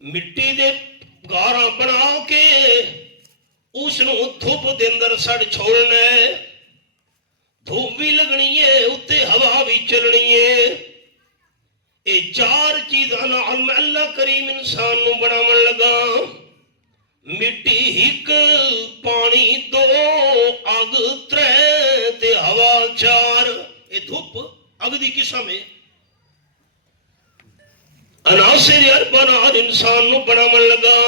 مٹی دے گارا بنا کے اس نو دھوپ دے اندر سڑ چھوڑنا ہے، دھوپ بھی لگنی ہے اتے ہوا بھی چلنی ہے۔ اے چار چیزاں نال میں اللہ کریم انسان نو بناون لگا، مٹی ہک، پانی دو، اگ ترے تے ہوا چار۔ اے دھوپ اگ دی قسم ہے، عناصر اربع نال انسان نو بناون لگا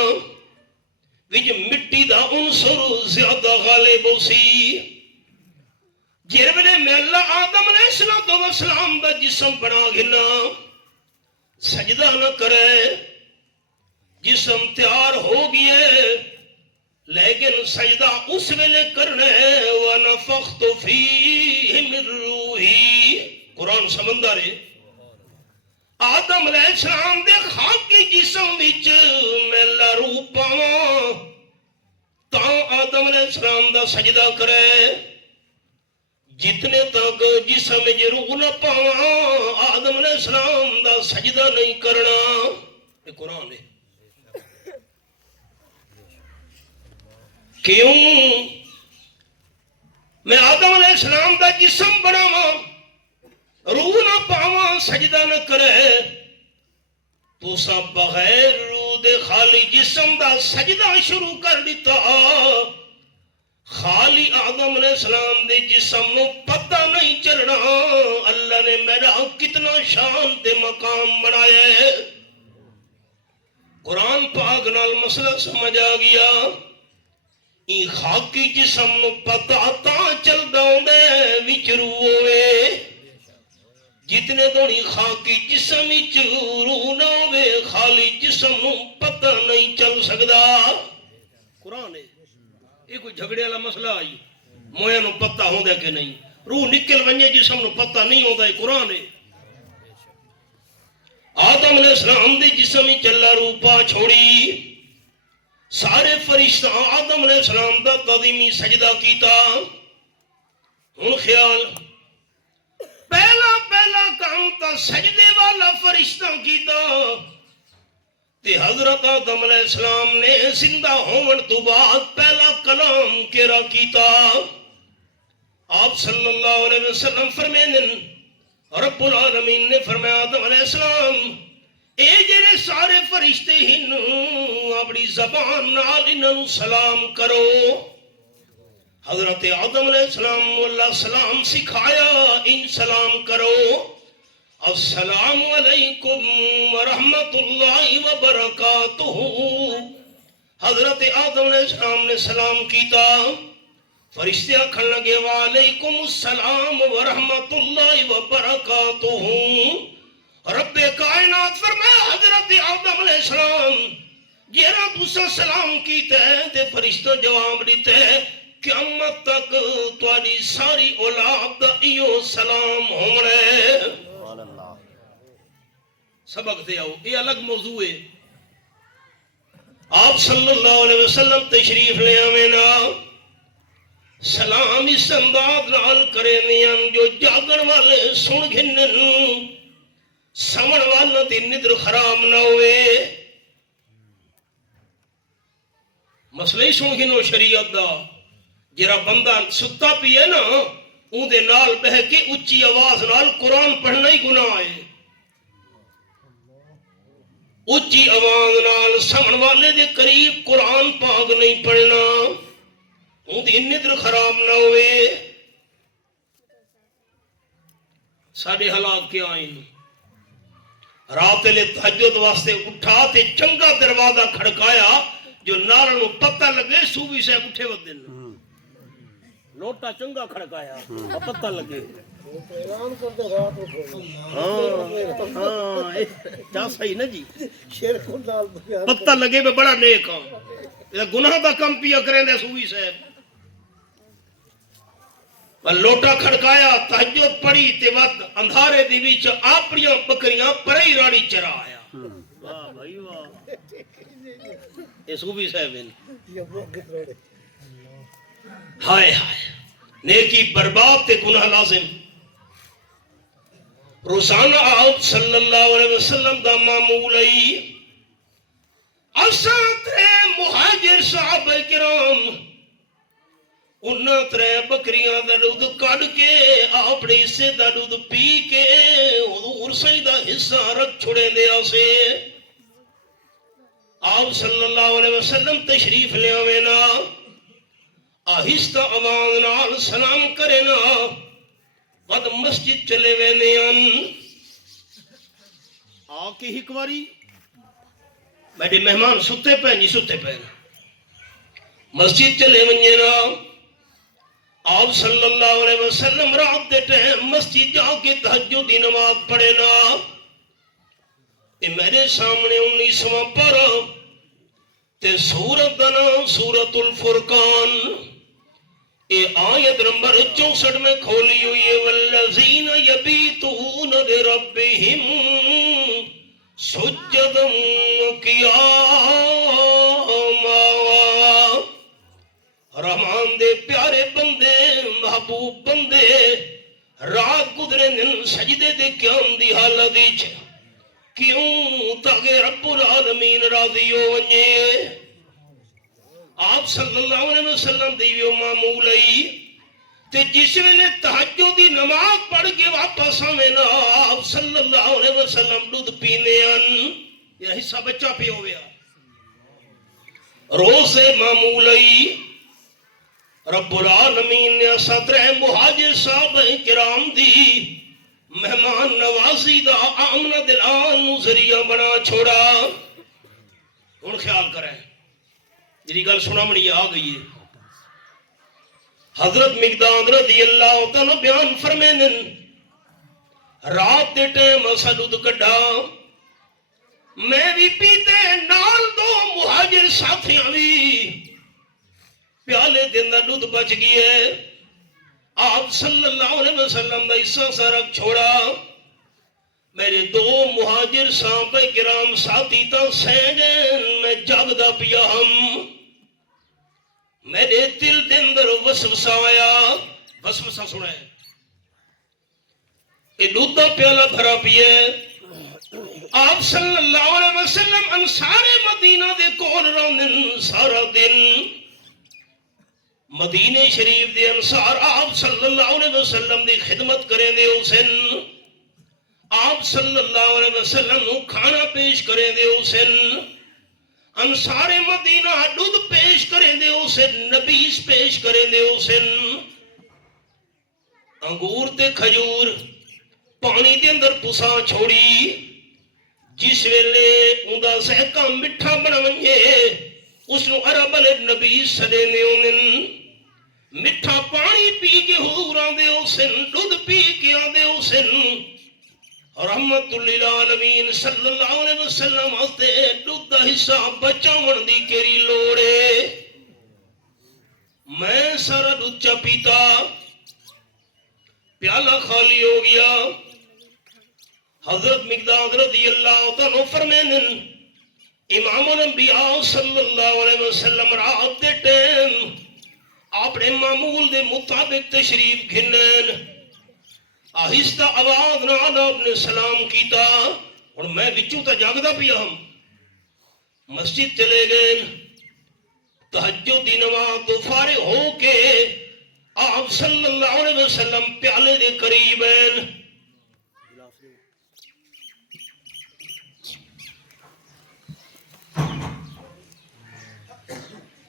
وچ مٹی دا عنصر زیادہ غالب سی۔ جس ویلے میں اللہ آدم علیہ السلام دا جسم بنا گنا، سجدہ نہ کرے، جسم تیار ہو گئے لیکن سجدہ اس ویلے کرنا ہے وَنَفَخْتُ فِيهِ مِن رُوحِي۔ قرآن سمندر ہے، آدم علیہ السلام دے خاکی جسم وچ میں اللہ روح پاواں تاں آدم علیہ السلام دا سجدہ کرے، جتنے تک جسم وچ روح نہ پاواں آدم علیہ السلام دا سجدہ نہیں کرنا۔ یہ قرآن ہے۔ کیوں؟ میں آدم علیہ السلام دا جسم بناواں، روح نہ پاواں، سجدہ نہ کرے، تو سا بغیر روح دے خالی جسم دا سجدہ شروع کر دیتا۔ خالی آدم علیہ السلام دے جسم نو پتہ نہیں چلنا اللہ نے میرا کتنا شان تے مقام بنایا ہے۔ قرآن پاک نال مسئلہ سمجھ آ گیا۔ این خاکی جسم نو پتہ تاں چلدا ہوندا وچ روح ہوئے، جتنے دونی خاکی جسم وچ روح نہ ہوئے خالی جسم نو پتہ نہیں چل سکدا۔ قرآن ہے، یہ کوئی جھگڑے والا مسئلہ آئی مویا نو پتہ ہوندا کہ نہیں، روح نکل ونجے جسم نو پتہ نہیں ہوندا، یہ قرآن ہے۔ آدم علیہ السلام دے جسم وچ اللہ روح پا چھوڑی، سارے فرشتہ آدم علیہ السلام دا تعظیمی سجدہ کیتا۔ ہن خیال، پہلا کام تا سجدے والا فرشتہ کیتا تے حضرت آدم علیہ السلام نے زندہ ہون تو بعد پہلا کلام کیرا کیتا۔ آپ صلی اللہ علیہ وسلم فرمائیں رب العالمین نے فرمایا آدم علیہ السلام اے جڑے سارے فرشتے ہن اپنی زبان نال انہاں سلام کرو۔ حضرت آدم علیہ السلام اللہ سلام سکھایا، ان سلام کرو، السلام علیکم ورحمت اللہ وبرکاتہ۔ حضرت آدم علیہ السلام نے سلام کیتا، فرشتے آکھن لگے وعلیکم السلام ورحمت اللہ وبرکاتہ۔ رب کائنات فرمایا حضرت آدم علیہ السلام جیرا دوسرا سلام کیتا ہے تے فرشتہ جواب دیتا ہے قیامت تک تواڈی ساری اولاد دا ایو سلام ہونا ہے۔ سبق دے آؤ، یہ الگ موضوع ہے۔ آپ صلی اللہ علیہ وسلم تشریف لے آویں نا، سلام اس انداز نال کرے میاں جو جاگن والے سن گھنن، سمن والا دی ندر خراب نہ ہوئے۔ مسئلہ ہی سن گھنو شریعت دا، جرا بندہ ستا پیے نا اون دے نال بہ کے اچھی آواز نال قرآن پڑھنا ہی گناہ ہے۔ اچھی آواز نال سمن والے دے قریب قرآن پاک نہیں پڑھنا، اون دی ندر خراب نہ ہوئے۔ ساڑھے حالات کیا آئیں، رات لے تہجد واسطے اٹھا تے چنگا دروازہ کھڑکایا جو نارن نو پتہ لگے صوبی سے اٹھے ودن لوٹا چنگا کھڑکایا پتہ لگے کیا صحیح نا جی، پتہ لگے میں بڑا نیک ہاں، گناہ دا کم پیا کریں دے صوبی صاحب۔ لوٹا کھڑکایا، تہجد پڑی تے وقت اندھارے دی وچ اپنیاں بکریاں پرئی راڑی چرا آیا۔ واہ بھائی واہ، یہ صوفی صاحب ہیں۔ ہائے ہائے، نیکی برباد تے گناہ لازم۔ روزانہ آپ صلی اللہ علیہ وسلم دا معمول ہے اساں ترے مہاجر صحابہ کرام انہاں ترے بکریاں دا دودھ کڈ کے اپنے حصے دا دودھ پی کے حضور سائیں دا حصہ رکھ چھڑے دیا سے آپ صلی اللہ علیہ وسلم تشریف لے آوے نا آہستہ آواز نال سلام کرے نا بعد مسجد چلے وینے ان آ کے ایک واری میرے مہمان ستے پہ نہیں ستے پہ مسجد چلے ونجے نا آپ صلی اللہ علیہ وسلم رات دے ٹائم مسجد جا کے تہجد دی نماز پڑھے نا اے میرے سامنے 19واں پارہ تے سورت دا نام سورت الفرقان اے آیت نمبر 64 میں کھولی ہوئی ہے والذین یبیتون لربہم سجدا وقیاما رحمان دے پیارے بندے محبوب بندے رات گزرے دن سجدے دے قیام دی حالت وچ کیوں تاکہ رب العالمین راضی ہو ونجے آپ صلی اللہ علیہ وسلم دیویو معمول آئی تے جس ویلے تہجد دی نماز پڑھ کے واپس آوے نا آپ صلی اللہ علیہ وسلم دودھ پینے ان یہ حصہ بچہ پی ہویا روز معمول آئی رب العالمین نے ساترہ مہاجر صحابہ کرام دی مہمان نوازی دا آمنہ دلان نو ذریعہ بنا چھوڑا ان خیال کریں جنہی گل سنا منی آ گئی ہے حضرت مقداد رضی اللہ تعالیٰ بیان فرمینن رات دے ٹائم اسا دودھ کڈا میں بھی پیتے نال دو مہاجر ساتھیاں بھی پیالے دن دا دودھ بچ گئی ہے آپ صلی اللہ علیہ وسلم دا حصہ سارک چھوڑا میرے دو مہاجر صحابہ کرام ساتھی تا سینگن میں جاگ دا پیا ہم میرے دل دن در وسوسہ آیا وسوسہ سنا ہے اے دودھ دا پیالہ بھرا پیے آپ صلی اللہ علیہ وسلم انصار مدینہ دے کول روندن سارا دن مدینہ شریف دے انصار آپ صلی اللہ علیہ وسلم دی خدمت کریں دے اسن آپ صلی اللہ علیہ وسلم نو کھانا پیش کریں دے اسن انصار مدینہ دودھ پیش کریں دے اسن نبیس پیش کریں دے اسن انگور تے کھجور پانی دے اندر پسا چھوڑی جس ویلے اندہ سہکا مٹھا بنا منجے اس نو عرب نبیس سدے نے انن مٹھا پانی پی کے حضور آندے حسن دودھ پی کے آندے حسن رحمت للعالمین صلی اللہ علیہ وسلم آتے دودھ دا حصہ بچا مندی کیری لوڑے میں سارا دودھ چا پیتا پیالہ خالی ہو گیا حضرت مقداد رضی اللہ تعالیٰ فرمینن امام الانبیاء صلی اللہ علیہ وسلم رات دے ٹائم اپنے معمول دے مطابق تشریف گھنن آہستہ آواز نال اپنے سلام کیتا اور میں بچوں تا جاگدا پیا ہم مسجد چلے گئے تہجد دی نماز تو فارغ ہو کے آپ صلی اللہ علیہ وسلم پیالے دے قریب ہیں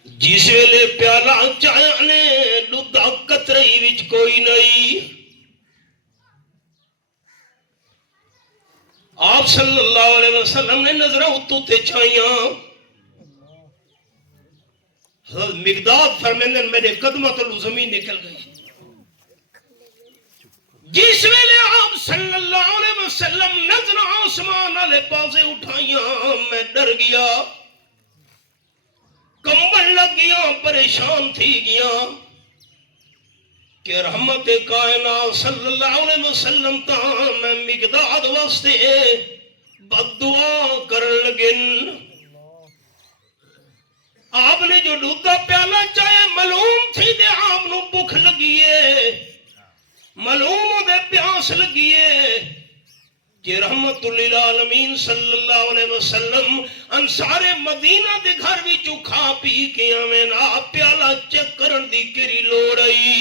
جس ویلے پیالہ چایا نے دودھا قطرئی وچ کوئی نہیں آپ صلی اللہ علیہ وسلم نے نظرہ اتو تے چاہیاں حضرت مقداد فرمیندن میرے قدمہ تلو زمین نکل گئی جس ویلے آپ صلی اللہ علیہ وسلم نظرہ آسمان علیہ پاسے اٹھائیاں میں ڈر گیا کمبل لگ گیا پریشان تھی گیا کہ رحمت کائنات صلی اللہ علیہ وسلم تا میں مقداد واسطے بد دعا کرن لگن آپ نے جو دودھا پیالہ چاہے معلوم تھی دے آپ نو بھوک لگیے معلوم دے پیاس لگیے کہ رحمت للعالمین صلی اللہ علیہ وسلم انصار مدینہ دے گھر وچوں کھا پی کے آویں نا پیالہ چیک کرن دی کیڑی لوڑ آئی؟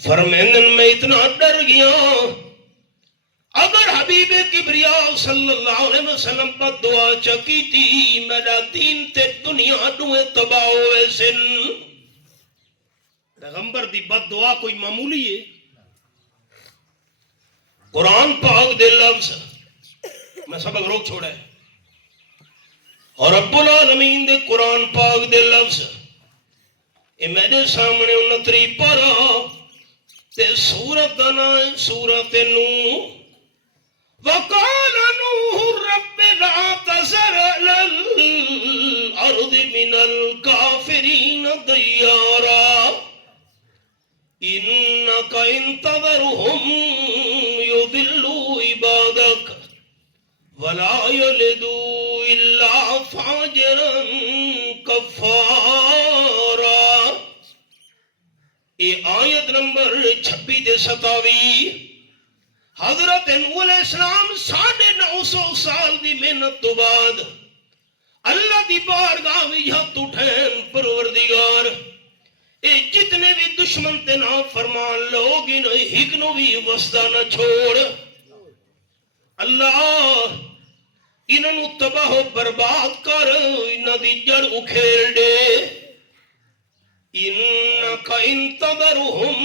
فرمیندن میں اتنا ڈر گیا اگر حبیب کبریاء صلی اللہ علیہ وسلم پر دعا چکی تھی میرا دین تے دنیا دوے تباہ ہوئے سن. پیغمبر دی بد دعا کوئی معمولی ہے؟ قرآن پاک دے لفظ میں سبق روک چھوڑا ہے اور رب العالمین دے قرآن پاک دے لفظ یہ میرے سامنے 29 پارہ تے سورت دنا سورت نوح. وقال نوح رب لا تذر على الارض من الكافرين ديارا انك ان تذرهم يضلوا عبادك ولا يلدوا الا فاجرا كفارا. یہ آیت نمبر 26-27. حضرت نوح علیہ السلام 950 سال دی محنت تو بعد اللہ دی بارگاہ وچ ہاتھ اٹھائیں پروردگار اے جتنے بھی دشمن تے نا فرمان لوگ انہیں ہک نو بھی وسدا نہ چھوڑ. اللہ انہوں تباہ و برباد کر انہاں دی جڑ اکھیڑ دے. انکا انتظرہم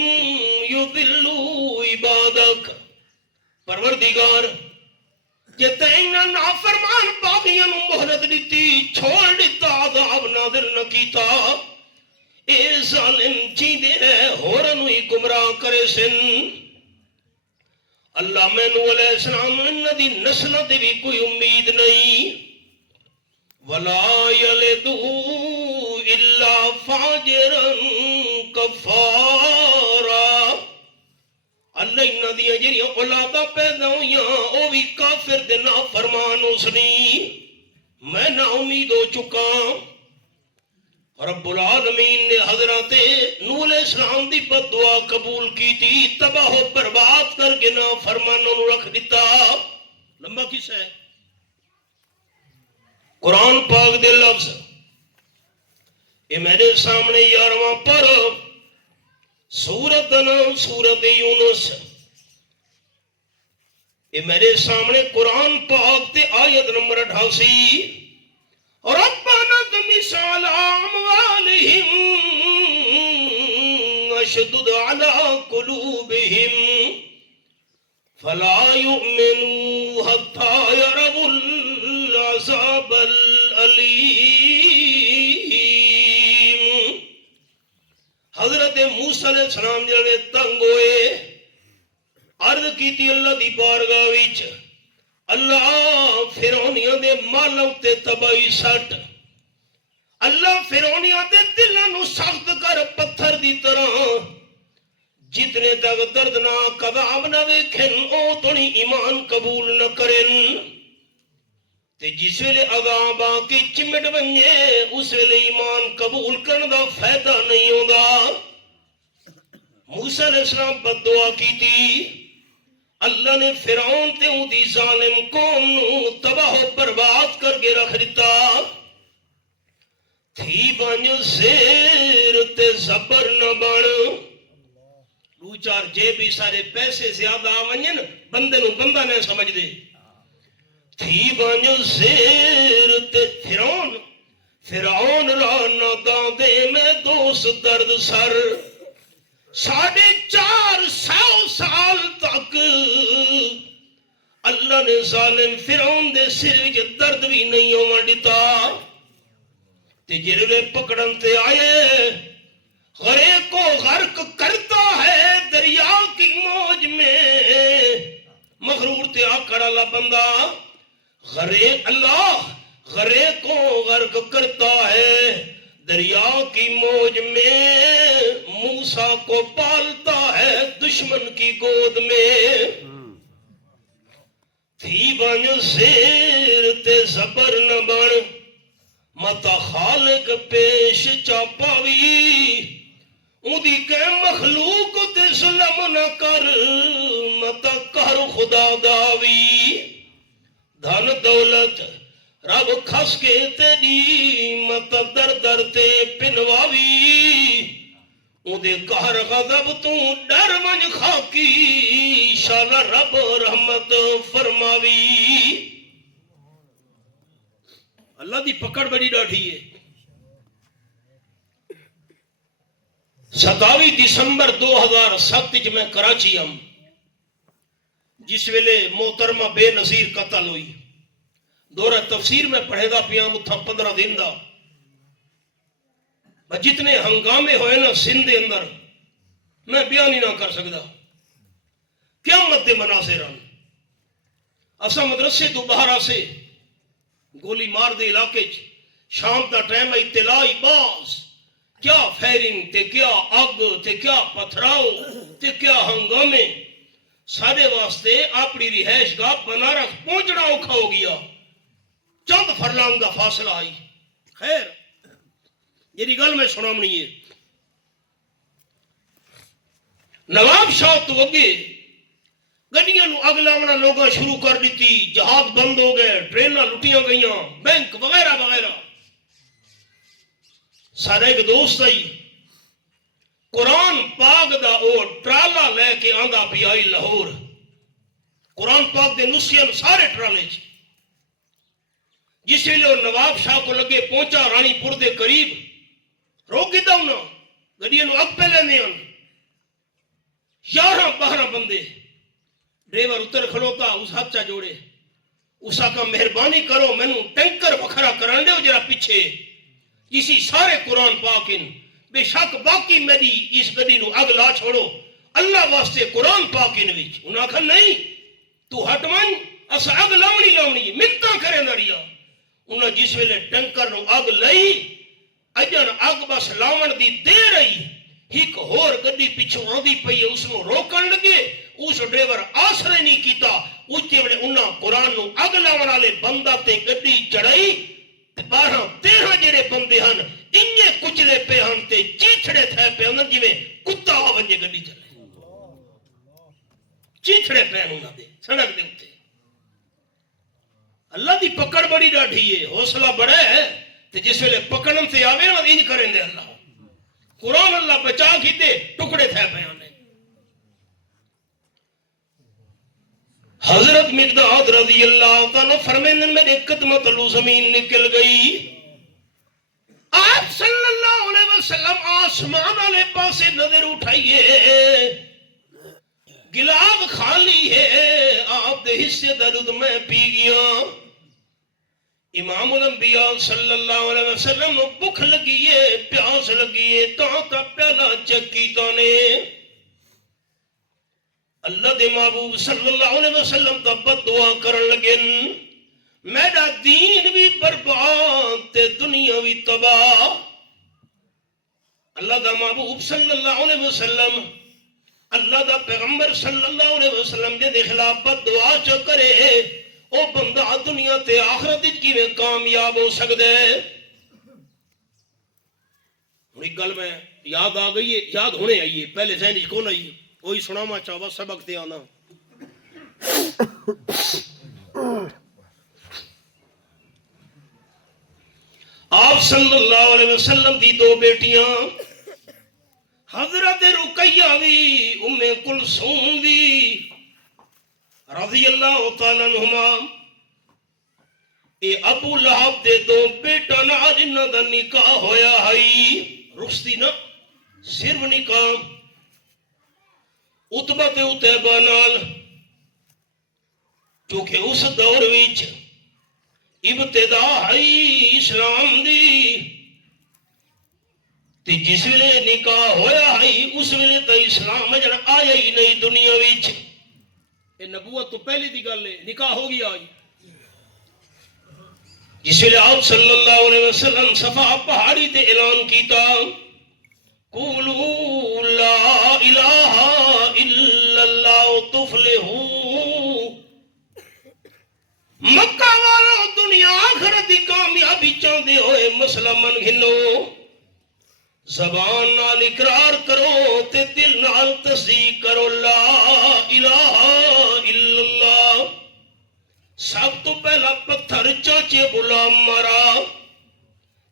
یضلوا عبادک. پروردگار کہ تینا نافرمان باغیاں نو مہلت دیتی چھوڑ دیتا عذاب نازل نہ کیتا اے ظالم جیندے رہے ہورنو ہی گمراہ کرے سن. اللہ میں نوح علیہ السلام انہ دی نسل دے بھی کوئی امید نہیں. وَلَا يَلِدُوا إِلَّا فَاجِرًا كَفَّارًا. اللہ انہ دیا جنہی اولادہ پیدا ہویاں او بھی کافر دے نافرمان اسنی. میں نا امید ہو چکا. رب العالمین نے حضرت نوح علیہ السلام دی بد دعا قبول کی تھی تباہ و برباد کر کے نافرمانوں نو رکھ دیتا. لمبا کس ہے قرآن پاک دے لفظ یہ میرے سامنے 11واں پر سورت نام سورت یونس. یہ میرے سامنے قرآن پاک تے آیت نمبر 88. ربنا اطمس على اموالهم واشدد على قلوبهم فلا يؤمنوا حتى يروا العذاب الأليم. حضرت موسیٰ علیہ السلام جڑے تنگ ہوئے عرض کی تھی اللہ دی بارگاہ وچ اللہ فرعونیاں دے مالاں تے تباہی سٹ. اللہ فرعونیاں دے دلاں نو سخت کر پتھر دی طرح جتنے تک دردناک عذاب نہ ویکھن او تھوڑی ایمان قبول نہ کرن. تے جس ویلے عذاب آ کے چمٹ بنجے اس ویلے ایمان قبول کرن دا فائدہ نہیں ہوندا. موسیٰ علیہ السلام بد دعا کی تھی. اللہ نے فرعون تے اون دی ظالم قوم نو تباہ و برباد کر کے رکھ دیتا. تھی بن زیر تے زبر نہ بن. دو چار جیبی سارے پیسے زیادہ آونجن بندے نو بندہ نہیں سمجھ دے. تھی بن زیر تے فرعون را نہ داندے میں دوست درد سر. 450 سال تک اللہ نے ظالم فرعون دے سر وچ درد بھی نہیں ہون دتا. تے جڑے پکڑن تے آئے غرق کو غرق کرتا ہے دریا کی موج میں. مغرور تے آکڑ والا بندہ اللہ غرق کو غرق کرتا ہے دریا کی موج میں. موسیٰ کو پالتا ہے دشمن کی گود میں. تھی بن زیر تے زبر نہ بن متا خالق پیش چا پاوی. اون دی کہ مخلوق تے ظلم نہ کر مت کر خدا داوی دھن دولت رب کھس کے تیری مت در در تے پنواوی اودے قہر غضب تو ڈر من خاکی شالا رب رحمت فرماوی. اللہ دی پکڑ بڑی ڈاٹھی ہے. 27 دسمبر 2007 میں کراچی ہم جس ویلے محترمہ بے نظیر قتل ہوئی دورہ تفسیر میں پڑھے دا پیام اتھا 15 دن دا جتنے ہنگامے ہوئے نا سندھ دے اندر میں بیان ہی نہ کر سکتا. قیامت دے مناظران اسا مدرسے تو باہر آسے گولی مار دے علاقے شام دا ٹائم اطلاعی باز کیا فائرنگ تے کیا اگ تے کیا پتھراؤ تے کیا ہنگامے سارے واسطے اپنی رہائش گاہ بنارس پہنچنا اوکھا ہو گیا. چند فرلانگ دا فاصلہ آئی. خیر یہ گل میں سنا نہیں ہے. نواب شاہ تو اگے گڈیاں نو اگ لاونا لوگاں شروع کر دیتی. جہاز بند ہو گئے, ٹریناں لٹیاں گئیاں, بینک وغیرہ وغیرہ. سارا ایک دوست آئی قرآن پاک دا او ٹرالا لے کے آندا پی آئی لاہور. قرآن پاک دے نسخے سارے ٹرالے چ جس ویلے نواب شاہ کو لگے پہنچا رانی پور دے قریب روک گیا انہاں گڈیاں نو اگ پہ لیندے ہن 11-12 بندے. ڈرائیور اتر کھلوتا اس ہاتھ چا جوڑے اس آقا مہربانی کرو مینوں ٹینکر وکھرا کرن دیو جرا پیچھے اسی سارے قرآن پاک ان بے شک باقی میری اس گڈی نو اگ لا چھوڑو اللہ واسطے قرآن پاک ان وچ. انہاں آکھا نہیں تو ہٹ من اسا اگ لاونی منتاں کریں دڑیا. انہاں جس ویلے ٹینکر نو اگ لئی اجن اگ بس لاون دی دیر آئی ایک ہور گڈی پیچھوں آندی پئی اس نو روکن لگے. اس ڈرائیور آسرے نہیں کیتا. اچھے ویلے انہاں قرآن نو اگ لاون والے بندہ تے گڈی چڑھائی 12-13 جڑے بندے ہن انجے کچلے پہ ہن تے چیچڑے تھے پہ انہاں جویں کتا ونجے گڈی چلے چیچڑے پہ انہاں دے سڑک دے اوتے. اللہ دی پکڑ بڑی ڈاڈھی ہے. حوصلہ بڑا ہے تے جس ویلے پکڑن تے آوے نا انج کریں دے اللہ. قرآن اللہ بچا کیتے ٹکڑے تھے پہ آنے. حضرت مقداد رضی اللہ تعالیٰ فرمیندے میرے قدمت لو زمین نکل گئی. آپ صلی اللہ علیہ وسلم آسمان والے پاسے نظر اٹھائیے گلاب خالی ہے آپ دے حصے درد میں پی گیا. امام الانبیاء صلی اللہ علیہ وسلم بھوک لگیے پیاس لگیے تا پیالہ چکی تانے اللہ دے محبوب صلی اللہ علیہ وسلم تا بد دعا کرن لگن میرا دین بھی برباد تے دنیا بھی تباہ. اللہ دا محبوب صلی اللہ علیہ وسلم اللہ دا پیغمبر صلی اللہ علیہ وسلم دے خلاف بد دعا چ کرے او بندہ دنیا تے آخرت کی میں کامیاب ہو سکدے. ایک گل میں یاد آ گئی ہے یاد ہونے آئی ہے پہلے ذہن کون آئی ہے وہی سناما چاہوا سبق تے آنا. آپ صلی اللہ علیہ وسلم دی 2 بیٹیاں حضرت رقیہ بھی ام کلثوم بھی رضی اللہ تعالیٰ عنہما اے ابو لہب دے 2 بیٹا نال انہاں دا نکاح ہویا ہے. رخصتی نہ صرف نکاح عتبہ تے عتیبہ نال کیونکہ اس دور وچ ابتدا ہے اسلام دی تے جس ویلے نکاح ہویا ہے اس ویلے تے اسلام اجر آیا ہی نہیں دنیا وچ. اے نبوت تو پہلے دی گل ہے نکاح ہو گیا آئی. جس ویلے آپ صلی اللہ علیہ وسلم صفا پہاڑی تے اعلان کیتا قولوا لا الہ الا اللہ تفلحوا. مکہ والو دنیا آخرت دی کامیابی چاہدے ہوئے مسلمان گھنو زبان نال اقرار کرو تے دل نال تصدیق کرو لا الہ الا اللہ. سب تو پہلا پتھر چاچے غلام مارا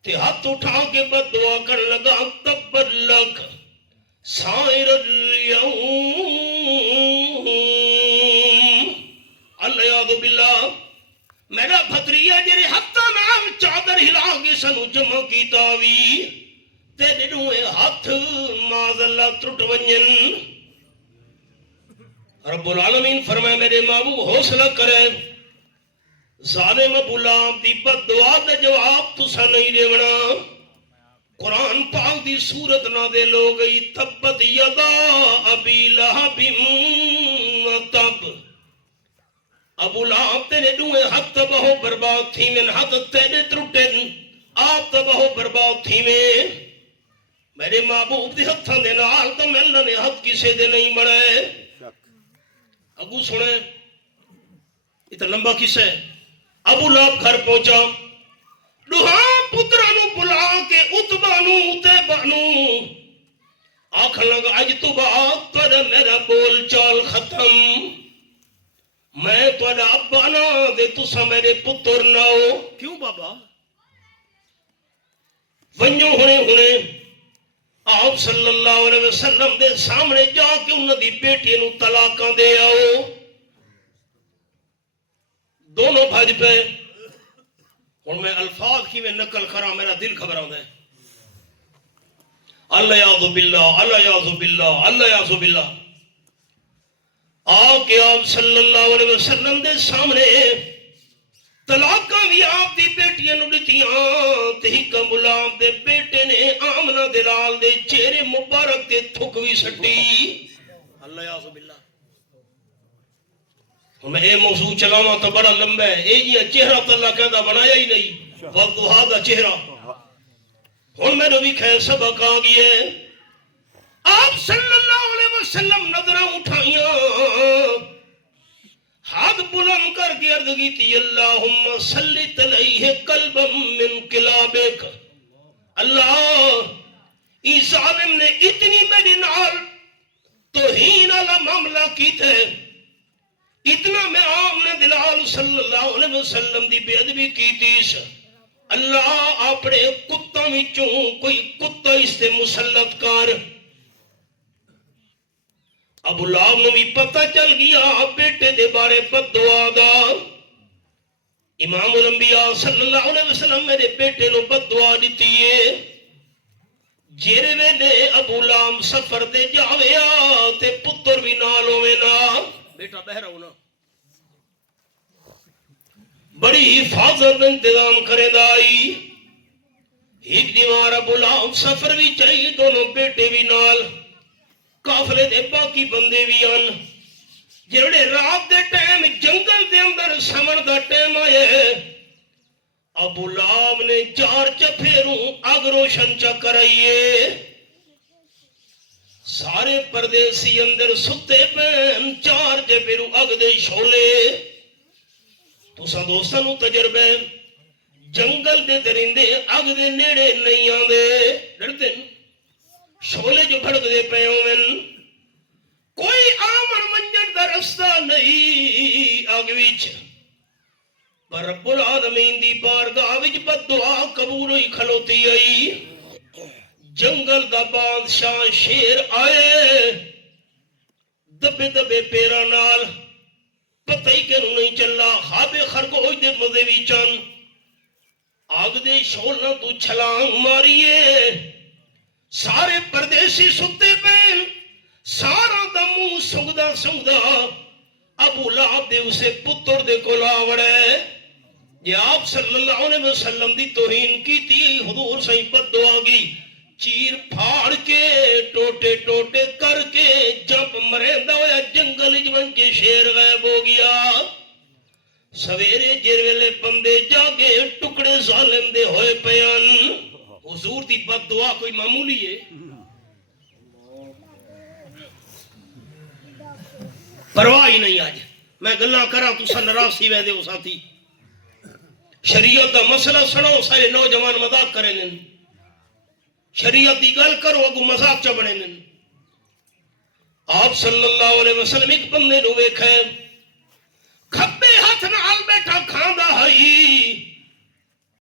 تے ہاتھ اٹھا کے بد دعا کر لگا تبت لک سائر اليوم. الیاذ باللہ. میرا بھتریا جڑے ہتھاں نال چادر ہلا کے سانو جمع کیتا وی تے جڑوے ہاتھ معاذ اللہ ٹوٹ ونجن. رب العالمین فرمائے میرے محبوب حوصلہ کرے ظالم ابو لہب دی بد دعا دا جواب تسا نہیں دیونا. قرآن پاک دی صورت نازل ہو گئی تبت یدا ابی لہب تب. ابو لہب تیرے دوئے ہاتھ بہو برباد تھی من ہاتھ تیرے ترٹن آپ بہو برباد تھی میں. میرے محبوب دی ہتھاں دے نال تو اللہ نے ہاتھ کسے دے نہیں بڑھے. ابو سنے یہ تو لمبا قصہ ہے. ابو لہب گھر پہنچا دوہاں پترانو بلا کے اتبانو تیبانو آکھن لگا اج تو بعد تیرا میرا بول چال ختم. میں تیرا ابا نہ دے تسا میرے پتر نہ ہو. کیوں بابا؟ ونجو ہونے آپ صلی اللہ علیہ وسلم دے سامنے جا کے انہاں دی بیٹی نو طلاقاں دے آؤ. دونوں بھاج پہ اور میں الفاظ کی میں نقل کرا میرا دل گھبراؤں ہے. اللہ یعوذ باللہ اللہ یعوذ باللہ اللہ یعوذ باللہ. آکے آپ صلی اللہ علیہ وسلم دے سامنے طلاقاں بھی آپ دی بیٹیاں نو دتیاں تے ہک غلام دے بیٹے نے آمنہ دلال دے چہرے مبارک تے تھک وی سٹی. اللہ یعوذ باللہ. میں اے موضوع چلاواں تو بڑا لمبا ہے. اے جی چہرہ تو اللہ کہدا بنایا ہی نہیں والضحیٰ دا چہرہ. ہن میں بھی خیر سبق آ گیا ہے. آپ صلی اللہ علیہ وسلم نظریں اٹھائیاں ہاتھ بلند کر کے عرض کی تھی اللہم سلط علیہ قلبا من کلابک. اللہ اس ظالم نے اتنی میری نال توہین والا معاملہ کی تھے اتنا میں آمنہ دلال صلی اللہ علیہ وسلم دی بے ادبی کی تیس. اللہ اپنے کتا وچوں کوئی کتا اس سے مسلط کر. ابو لہب نو بھی پتہ چل گیا بیٹے دے بارے بد دعا دا. امام الانبیاء صلی اللہ علیہ وسلم میرے بیٹے نو بد دعا دیتی ہے. جیرے ویلے ابو لہب سفر دے جاویا تے پتر بھی نال ہوے نا. بیٹا بہرا ہونا بڑی حفاظت انتظام کرے دائی. ایک دیوار ابو لہب سفر بھی چاہیے دونوں بیٹے بھی نال قافلے دے باقی بندے بھی آن. جڑے رات دے ٹائم جنگل دے اندر سمن دا ٹائم آئے ابو لہب نے 4 چپھیروں اگ روشن چا کرائیے. سارے پردیسی اندر ستے پین 4 چپھیروں اگ دے شولے. تو سا دوستاں نو تجربہ جنگل دے درندے اگ دے نیڑے نہیں آندے ڈرتے شولے جو بھڑک دے پے ہوئن کوئی آمن منجن دا رستہ نہیں اگ وچ. پر رب العالمین دی بارگاہ وچ بد دعا قبول ہوئی کھلوتی آئی. جنگل دا بادشاہ شیر آئے دبے دبے پیرا نال پتہ ہی کہ نہیں چلا خواب خرگوش دے مزے وی چن آگ دے شولنا تو چھلانگ ماریے. سارے پردیسی ستے پین سارا دا منہ سنگدا سنگدا ابو لہب دے اسے پتر دے کولا وڑے. یہ آپ صلی اللہ علیہ وسلم دی توہین کی تھی حضور صحیح بد دعا گی چیر پھاڑ کے ٹوٹے ٹوٹے کر کے جب مرندہ ہویا جنگل جون کے شیر غیب ہو گیا. سویرے جیر ویلے بندے جاگے ٹکڑے ظالم دے ہوئے پیان. حضور دی بد دعا کوئی معمولی ہے؟ پرواہ ہی نہیں. آج میں گلاں کراں تساں ناراض تھی ویندے ہو ساتھی. شریعت دا مسئلہ سنو سارے نوجوان مذاق کریں. شریعت دی گل کرو اگو مذاق چ بنے نے. آپ صلی اللہ علیہ وسلم ایک بندے نو ویکھے کھبے ہاتھ نال بیٹھا کھاندا ہئی